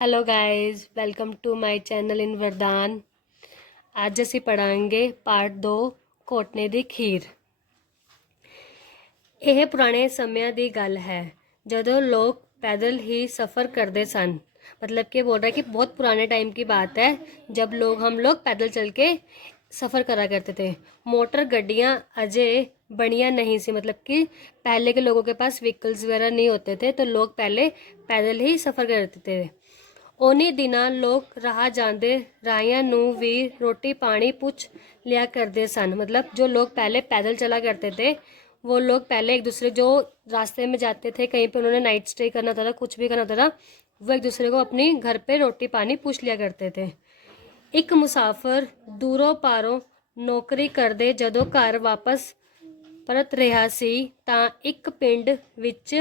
Hello guys, welcome to my channel in Vardaan. ਅੱਜ ਅਸੀਂ ਪੜਾਂਗੇ part 2 ਕੋਟਨੇ ਦੀ ਖੀਰ। ਇਹ ਪੁਰਾਣੇ ਸਮਿਆਂ ਦੀ ਗੱਲ ਹੈ ਜਦੋਂ ਲੋग पैदल ही सफ़र करते सन। मतलब कि बोल रहा है कि बहुत पुराने टाइम की बात है जब हम लोग पैदल चल के सफ़र करा करते थे। मोटर गड्डियाँ अजय बनिया नहीं सी, मतलब कि पहले के लोगों के पास व्हीकल्स वगैरह नहीं होते थे, तो लोग पहले पैदल ही सफ़र करते थे। उन्हीं दिनां लोग राह जांदे राहियां नूं भी रोटी पानी पुछ लिया करते सन। मतलब जो लोग पहले पैदल चला करते थे वो लोग पहले एक दूसरे जो रास्ते में जाते थे, कहीं पे उन्होंने नाइट स्टे करना था, कुछ भी करना था, वो एक दूसरे को अपनी घर पे रोटी पानी पूछ लिया करते थे। एक मुसाफिर दूरों पारों नौकरी करदे जदों घर वापस परत ਰਿਹਾ ਸੀ ਤਾਂ एक पिंड विच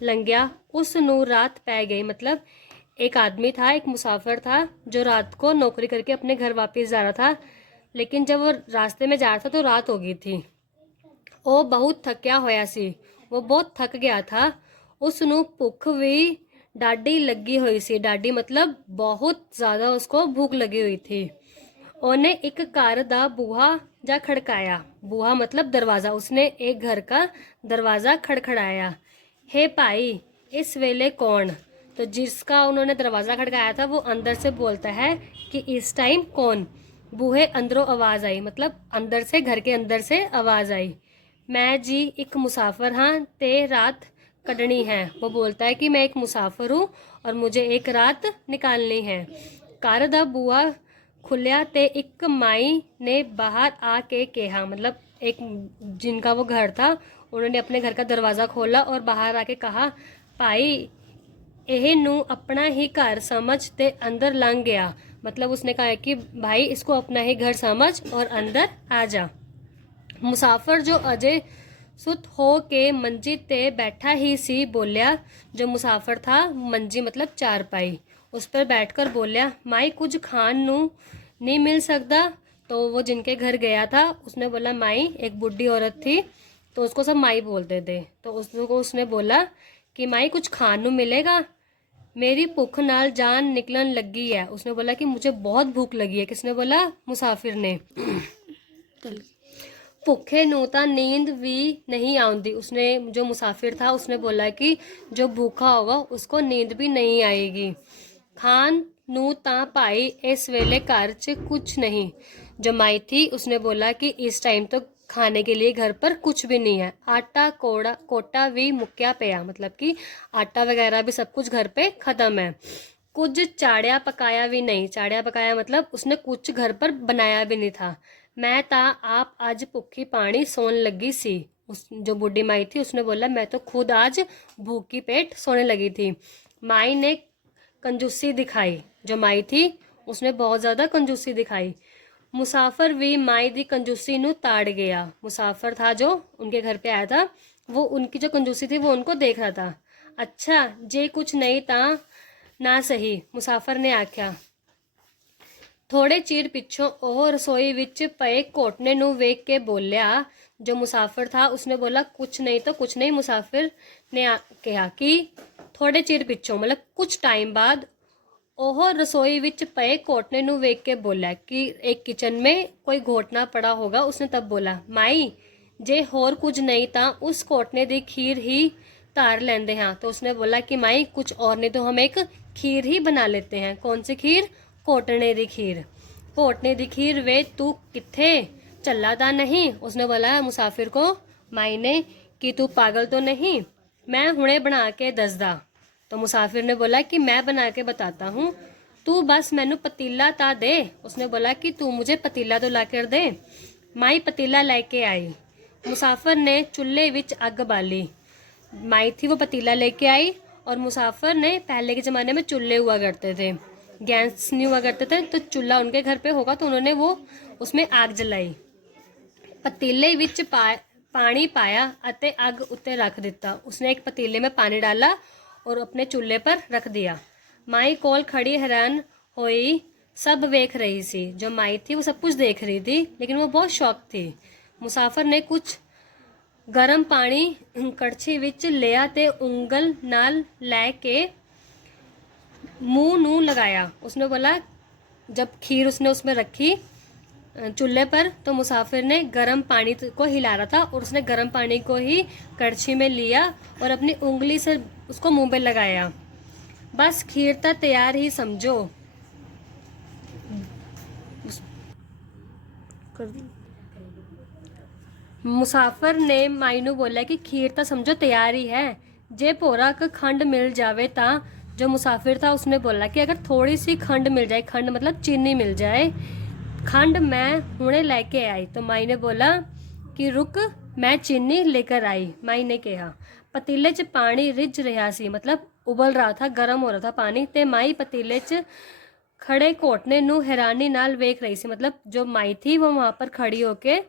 लंघिया उस नूं रात पै गई। मतलब एक आदमी था, एक मुसाफिर था जो रात को नौकरी करके अपने घर वापस जा रहा था, लेकिन जब वो रास्ते में जा रहा था तो रात हो गई थी। ਉਹ ਬਹੁਤ ਥੱਕਿਆ ਹੋਇਆ ਸੀ, ਉਹ ਬਹੁਤ ਥੱਕ ਗਿਆ ਥਾ। ਉਸ ਨੂੰ ਭੁੱਖ ਵੀ ਡਾਢੀ ਲੱਗੀ ਹੋਈ ਸੀ। ਡਾਢੀ मतलब बहुत ज़्यादा उसको भूख लगी हुई थी। ਉਹਨੇ एक घर ਦਾ बूहा जा खड़काया। बूहा मतलब दरवाज़ा। उसने एक घर का दरवाज़ा खड़खड़ाया। हे भाई, इस वेले कौन? तो जिसका उन्होंने दरवाज़ा खड़काया था वो अंदर से बोलता है कि इस टाइम कौन? बूहे अंदरों आवाज़ आई, मतलब अंदर से, घर के अंदर से आवाज़ आई, मैं जी एक मुसाफिर हाँ ते रात कटनी है। वो बोलता है कि मैं एक मुसाफिर हूँ और मुझे एक रात निकालनी है। घर दा बुआ खुलिया ते एक माई ने बाहर आके कहा। मतलब एक जिनका वो घर था उन्होंने अपने घर का दरवाज़ा खोला और बाहर आके कहा, भाई यह नू अपना ही घर समझ ते अंदर लंघ गया। मतलब उसने कहा कि भाई इसको अपना ही घर समझ और अंदर आ जा। मुसाफिर जो अजय सुत हो के मंजी ते बैठा ही सी बोलिया। जो मुसाफिर था, मंजी मतलब चारपाई, उस पर बैठकर बोलिया, माई कुछ खान नू नहीं मिल सकता? तो वो जिनके घर गया था उसने बोला माई, एक बुढ़ी औरत थी तो उसको सब माई बोलते थे, तो उसने बोला कि माई कुछ खान नू मिलेगा? मेरी भूख नाल जान निकलन लगी है। उसने बोला कि मुझे बहुत भूख लगी है। किसने बोला? मुसाफिर ने। भूखे नू तो नींद भी नहीं आती। उसने, जो मुसाफिर था, उसने बोला कि जो भूखा होगा उसको नींद भी नहीं आएगी। खान नू ता भाई इस वेले घर च कुछ नहीं। जो माई थी उसने बोला कि इस टाइम तो खाने के लिए घर पर कुछ भी नहीं है। आटा कोटा भी मुक्या पिया, मतलब कि आटा वगैरह भी सब कुछ घर पे ख़त्म है। कुछ चाड़िया पकाया भी नहीं। चाड़िया पकाया मतलब उसने कुछ घर पर बनाया भी नहीं था। मैं ता आप आज भुखी पानी सोन लगी सी। उस जो बूढ़ी माई थी उसने बोला मैं तो खुद आज भूखी पेट सोने लगी थी। माई ने कंजूसी दिखाई। जो माई थी उसने बहुत ज़्यादा कंजूसी दिखाई। मुसाफिर भी माई दी कंजूसी नू ताड़ गया। मुसाफिर था जो उनके घर पे आया था, वो उनकी जो कंजूसी थी वो उनको देख रहा था। अच्छा जे कुछ नहीं ता ना सही, मुसाफिर ने आख्या। थोड़े चीर पिछों ओह रसोई विच पए घोटने नू वेख के बोलिया। जो मुसाफिर था उसने बोला कुछ नहीं तो कुछ नहीं। मुसाफिर ने कहा कि थोड़े चीर पिछों मतलब कुछ टाइम बाद ओह रसोई विच पए घोटने नू वेख के बोला कि एक किचन में कोई घोटना पड़ा होगा। उसने तब बोला, माई जे होर कुछ नहीं ता उस घोटने दी खीर ही तार लेंदे हाँ। तो उसने बोला कि माई कुछ और नहीं तो हम एक खीर ही बना लेते हैं। कौन सी खीर? घोटने दी खीर। घोटने दी खीर वे तू किथे चला ता नहीं? उसने बोला मुसाफिर को, माई ने, कि तू पागल तो नहीं, मैं हुणे बना के दसदा। तो मुसाफिर ने बोला कि मैं बना के बताता हूँ, तू बस मैनू पतीला ता दे। उसने बोला कि तू मुझे पतीला तो ला कर दे। माई पतीला लेके आई। मुसाफिर ने चूल्हे विच अग बाली। माई थी वो पतीला लेके आई और मुसाफिर ने, पहले के ज़माने में चूल्हे हुआ करते थे, गैस नहीं हुआ करते थे, तो चूल्हा उनके घर पे होगा तो उन्होंने वो उसमें आग जलाई। पतीले विच पानी पाया अते अग उत्ते रख दिता। उसने एक पतीले में पानी डाला और अपने चूल्हे पर रख दिया। माई कोल खड़ी हैरान होई सब वेख रही सी। जो माई थी वो सब कुछ देख रही थी, लेकिन वो बहुत शौक थी। मुसाफिर ने कुछ गर्म पानी कड़छी विच लिया ते उंगल नाल लै के मुंह नू लगाया। उसने बोला, जब खीर उसने उसमें रखी चूल्हे पर, तो मुसाफिर ने गर्म पानी को हिला रहा था और उसने गर्म पानी को ही कड़छी में लिया और अपनी उंगली से उसको मुंह पे लगाया। बस खीर तो तैयार ही समझो। मुसाफिर ने माई बोला कि खीर तो समझो तैयार ही है, जे भोरा क खंड मिल जावे ता। जो मुसाफिर था उसने बोला कि अगर थोड़ी सी खंड मिल जाए, खंड मतलब चीनी मिल जाए, खंड मैं हुणे लेके आई। तो माई ने बोला कि रुक, मैं चीनी लेकर आई। माई ने कहा। पतीले च पानी रिझ रहा सी, मतलब उबल रहा था, गर्म हो रहा था पानी। ते माई पतीले च खड़े घोटने नू हैरानी नाल वेख रही सी, मतलब जो माई थी वो वहां पर खड़ी होके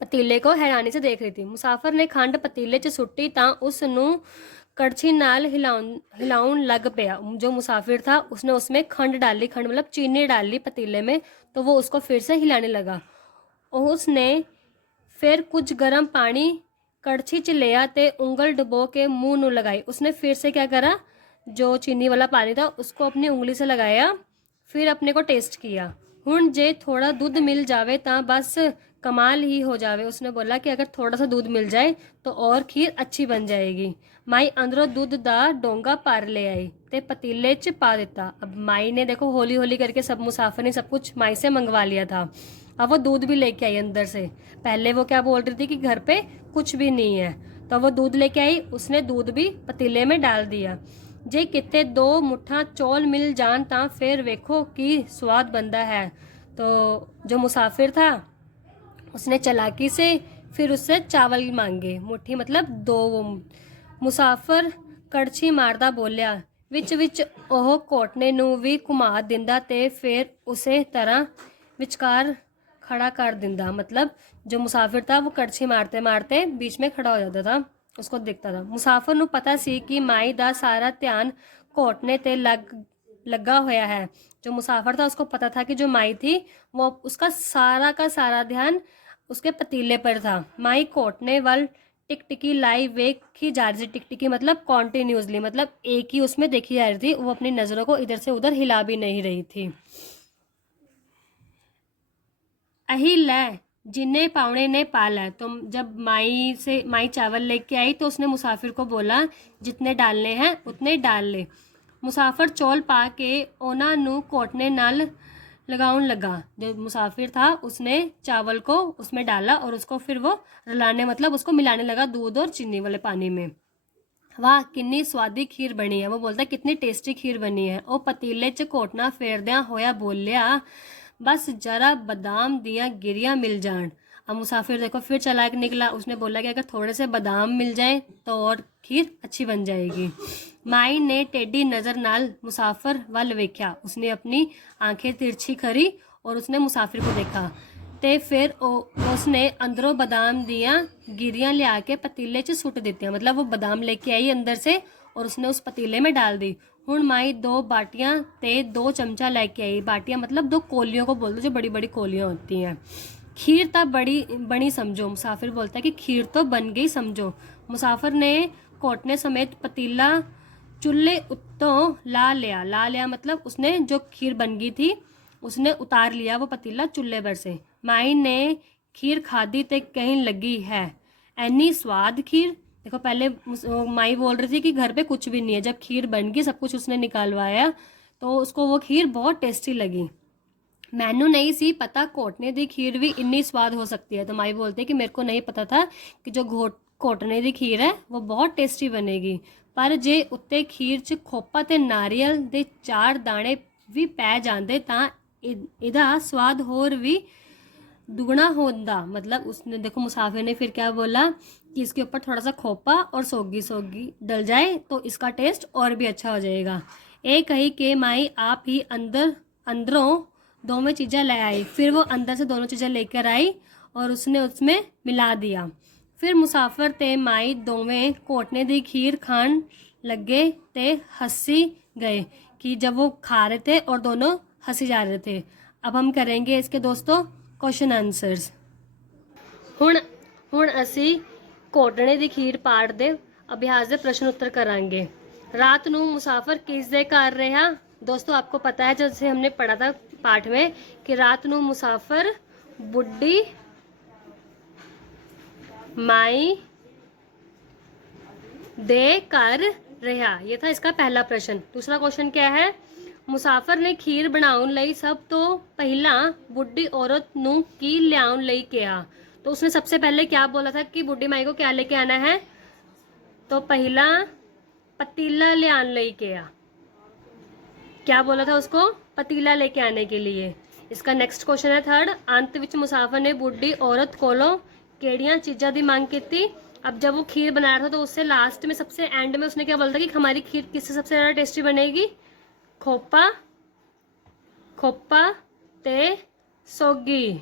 पतीले को हैरानी से देख रही थी। मुसाफिर ने खंड पतीले च सुट्टी ਤਾਂ ਉਸ ਨੂੰ कड़छी नाल हिलाउन लग पया। जो मुसाफिर था उसने उसमें खंड डाली, खंड मतलब चीनी डाली पतीले में, तो वो उसको फिर से हिलाने लगा। उसने फिर कुछ गर्म पानी कड़छी च लिया ते उंगल डुबो के मुंह नू लगाई। उसने फिर से क्या करा, जो चीनी वाला पानी था उसको अपनी उंगली से लगाया, फिर अपने को टेस्ट किया। हुण जे थोड़ा दूध मिल जावे ता बस कमाल ही हो जावे। उसने बोला कि अगर थोड़ा सा दूध मिल जाए तो और खीर अच्छी बन जाएगी। माई अंदरों दूध दा डोंगा भर ले आई ते पतीले च पा दिता। अब माई ने देखो हौली हौली करके सब मुसाफिर ने सब कुछ माई से मंगवा लिया था। अब वो दूध भी लेके आई अंदर से। पहले वो क्या बोल रही थी कि घर पे कुछ भी नहीं है, तो वो दूध लेके आई, उसने दूध भी पतीले में डाल दिया। जे किते 2 मुठ्ठा चौल मिल जान ता फिर वेखो कि स्वाद बनता है। तो जो मुसाफिर था उसने चालाकी से फिर उससे चावल मांगे, मुट्ठी मतलब 2। मुसाफिर कड़छी मारदा बोलिया, विच विच ओह कोटने नू भी घुमा दिंदा ते फिर उसे तरह विचकार खड़ा कर दिंदा। मतलब जो मुसाफिर था वो कड़छी मारते मारते बीच में खड़ा हो जाता था, उसको दिखता था। मुसाफिर नू पता सी कि माई दा सारा ध्यान घोटने ते लगा होया है। जो मुसाफिर था उसको पता था कि जो माई थी वो उसका सारा का सारा ध्यान उसके पतीले पर था। माई घोटने वाल टिकटिकी लाई वेखी जा रही थी। टिकटिकी मतलब कॉन्टिन्यूसली, मतलब एक ही उसमें देखी जा रही थी, वो अपनी नजरों को इधर से उधर हिला भी नहीं रही थी। अही ले जिन्ने पावने ने पाला। तो जब माई चावल लेके आई तो उसने मुसाफिर को बोला जितने डालने हैं उतने डाल ले। मुसाफिर चौल पा के ओना नू कोटने नाल लगाउन लगा। जो मुसाफिर था उसने चावल को उसमें डाला और उसको फिर वो रलाने मतलब उसको मिलाने लगा दूध और चीनी वाले पानी में। वाह कितनी स्वादी खीर बनी है, वो बोलता है कितनी टेस्टी खीर बनी है। ਉਹ पतीले च घोटना फेरद्या होया बोलिया, बस जरा बादाम दिया गिरियां मिल जान। अब मुसाफिर देखो फिर चालाक निकला, उसने बोला कि अगर थोड़े से बादाम मिल जाए तो और खीर अच्छी बन जाएगी। माई ने टेढ़ी नज़र नाल मुसाफिर वल वेख्या, उसने अपनी आंखें तिरछी करी और उसने मुसाफिर को देखा। ਤੇ ਫਿਰ उसने अंदरों बादाम दियाँ गिरियां लिया के पतीले च सुट दित्तियां। मतलब वो बादाम लेके आई अंदर से और उसने उस पतीले में डाल दी। हुण माई 2 बाटियां ते 2 चमचा लेके आई। बाटियां मतलब 2 कोलियों को बोलते, जो बड़ी बड़ी कोलियां होती हैं। खीर तो बड़ी बनी समझो। मुसाफिर बोलता है कि खीर तो बन गई समझो। मुसाफिर ने कोटने समेत पतीला चूल्हे उत्तों ला लिया मतलब उसने जो खीर बन गई थी उसने उतार लिया वो पतीला चूल्हे पर से। माई ने खीर खादी ते कहने लगी है ऐनी स्वाद खीर। देखो पहले माई बोल रही थी कि घर पे कुछ भी नहीं है, जब खीर बन गई सब कुछ उसने निकालवाया तो उसको वो खीर बहुत टेस्टी लगी। मैनू नहीं सी पता घोटने दी खीर भी इन्नी स्वाद हो सकती है। तो माई बोलते हैं कि मेरे को नहीं पता था कि जो घोटने दी खीर है वो बहुत टेस्टी बनेगी, पर जे उत्ते खीर च खोपा ते नारियल दे 4 दाने भी पै जाते तां इहदा स्वाद होर भी दुगना होता। मतलब उसने देखो मुसाफिर ने फिर क्या बोला कि इसके ऊपर थोड़ा सा खोपा और सोगी डल जाए तो इसका टेस्ट और भी अच्छा हो जाएगा। एक कही के माई आप ही अंदरों दोनों चीज़ें ले आई। फिर वो अंदर से दोनों चीज़ें लेकर आई और उसने उसमें मिला दिया। फिर मुसाफिर ते माई दोवें घोटने दी खीर खान लगे ते हंसी गए कि जब वो खा रहे थे और दोनों हंसी जा रहे थे। अब हम करेंगे इसके दोस्तों क्वेश्चन आंसर्स। ਹੁਣ ਅਸੀਂ ਘੋਟਣੇ ਦੀ ਖੀਰ ਪਾਠ ਦੇ ਅਭਿਆਸ ਦੇ ਪ੍ਰਸ਼ਨ ਉੱਤਰ ਕਰਾਂਗੇ। रात नू मुसाफिर किस दे घर रहा। दोस्तों आपको पता है जैसे हमने पढ़ा था पाठ में कि रात नू मुसाफिर बुढ़ी माई दे कर रहा। ये था इसका पहला प्रश्न। दूसरा क्वेश्चन क्या है, मुसाफिर ने खीर बनाउन लई सब तो पहला बुढ़ी औरत नू की लियाउन लई कहा। तो उसने सबसे पहले क्या बोला था कि बुढ़ी माई को क्या लेके आना है, तो पहला पतीला ले आने लई क्या बोला था उसको, पतीला लेके आने के लिए। इसका नेक्स्ट क्वेश्चन है थर्ड, अंत विच मुसाफिर ने बुढ़ी औरत कोलों केड़ियां चीज़ां दी मांग की। अब जब वो खीर बना रहा था तो उससे लास्ट में सबसे एंड में उसने क्या बोला था कि हमारी खीर किससे सबसे ज़्यादा टेस्टी बनेगी, खोपा खोपा ते सोगी।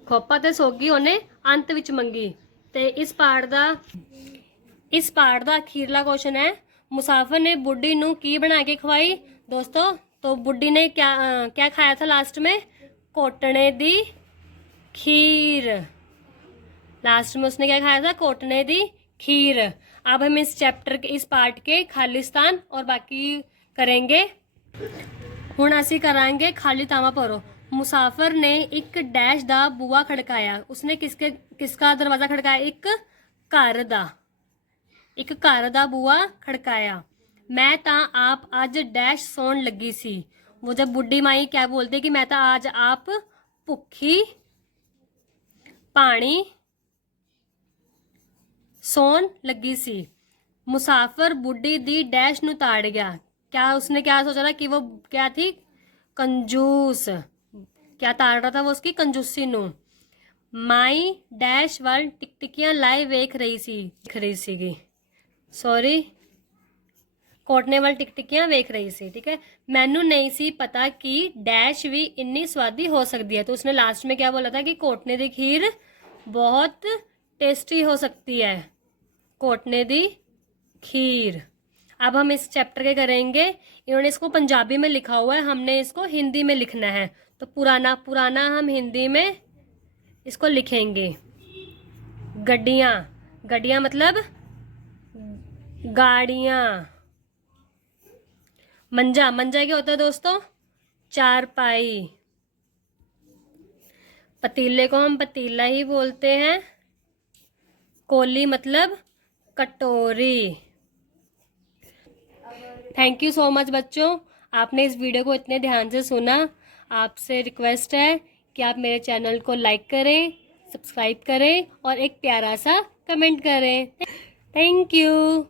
खोपा ते सोगी उन्हें अंत विच मंगी। ते इस पार्ट दा अखीरला क्वेश्चन है, मुसाफिर ने बुढ़ी नू की बना के खवाई। दोस्तों तो बुढ़ी ने क्या खाया था लास्ट में, कोटने दी खीर। लास्ट में उसने क्या खाया था, कोटने दी खीर। अब हम इस चैप्टर के इस पार्ट के खालिस्तान और बाकी करेंगे। हुण असी करांगे खाली तावा भरो। मुसाफिर ने एक डैश दा बूआ खड़काया। उसने किसका दरवाजा खड़काया, एक घर दा बूआ खड़काया। मैं तां आप अज डैश सौन लगी सी। वो जब बुढ़ी माई क्या बोलते कि मैं तां आज आप भुखी पानी सौन लगी सी। मुसाफिर बुढ़ी दी डैश नू ताड़ गया। क्या उसने क्या सोचा था कि वो क्या थी, कंजूस। क्या ताड़ रहा था वो, उसकी कंजूसी नू। माई डैश वाल टिकटिकियां लाए वेख रही सीगी। सॉरी, कोटने वाल टिकटिकियां वेख रही सी। ठीक है, मैनू नहीं सी पता कि डैश भी इन्नी स्वादी हो सकती है। तो उसने लास्ट में क्या बोला था कि कोटने दी खीर बहुत टेस्टी हो सकती है, कोटने दी खीर। अब हम इस चैप्टर के करेंगे, इन्होंने इसको पंजाबी में लिखा हुआ है, हमने इसको हिंदी में लिखना है। तो पुराना हम हिंदी में इसको लिखेंगे। गड्डियाँ मतलब गाड़ियाँ। मंजा क्या होता है दोस्तों, चारपाई। पतीले को हम पतीला ही बोलते हैं। कोली मतलब कटोरी। थैंक यू सो मच बच्चों, आपने इस वीडियो को इतने ध्यान से सुना। आपसे रिक्वेस्ट है कि आप मेरे चैनल को लाइक करें, सब्सक्राइब करें और एक प्यारा सा कमेंट करें। Thank you.